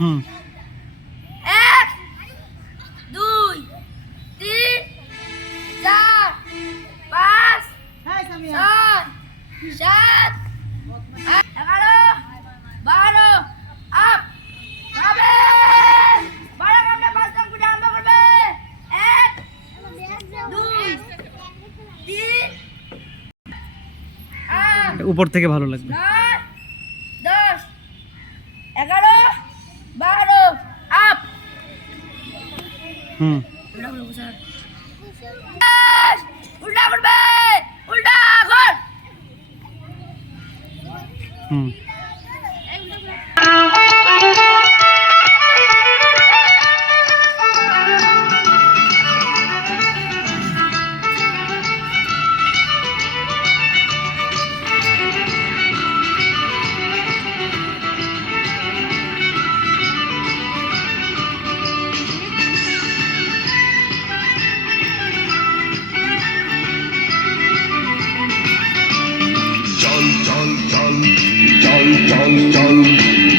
হুম। 1 2 3 4 5 6 7 11 12 up হবে 12 কামনে 5 টাকা পূজা আরম্ভ করবে 1 2 3 উপর থেকে ভালো লাগবে। 9 10 11 12 আপ হুম। উল্টা করবে উল্টা কর হুম।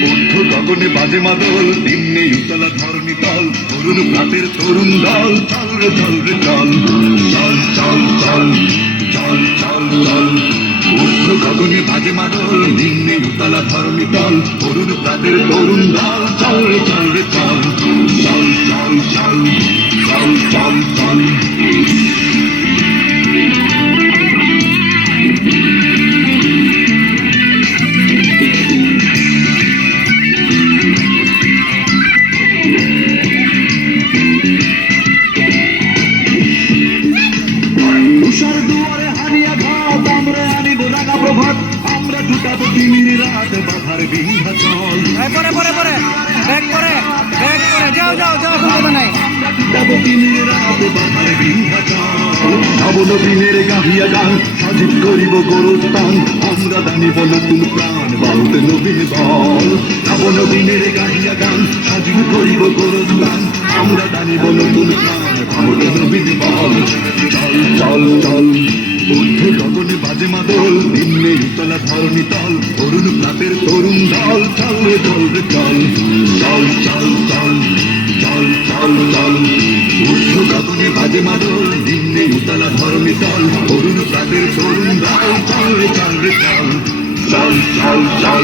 ঊর্ধ্ব গগনে বাজে মাদল, নিম্নে উতলা ধরণী তল, তরুণ প্রাতের তরুণ দল, চল রে চল রে চল, চল চল চল চল চল চল। ঊর্ধ্ব গগনে বাজে মাদল, নিম্নে উতলা ধরণী তল, তরুণ প্রাতের তরুণ দল, চল রে চল রে চল, চল চল চল চল চল চল। তুষার দুয়ারে হানিয়া ঘাত, আমরা আনিব রাঙা প্রভাত, আমরা টুটাবো তিমির রাত, বাধার বিন্ধ্যাচল। পরে পরে পরে ব্যাক করে যাও যাও যাও, হবে নাই। আমরা টুটাবো তিমির রাত, বাধার বিন্ধ্যাচল। নবনবীনের গাহিয়া গান, সাজিত করিব গোরস্থান, আমরা দানিব নতুন প্রাণ, বাউতে নবীন বল। নবনবীনের গাহিয়া গান, সাজিত করিব গোরস্থান, আমরা দানিব নতুন প্রাণ, বাউতে নবীন বল। চল চল চল। ঊর্ধ্বে গগনে বাজে মাদল, নিম্নে উতলা ধরণী তল, তরুণ প্রাতের তরুণ দল, চল রে চল রে চল, চল চল চল চল চল চল। ঊর্ধ্ব গগনে বাজে মাদল, নিম্নে উতলা ধরণী তল, তরুণ প্রাতের তরুণ দল, চল রে চল রে চল, চল চল চল।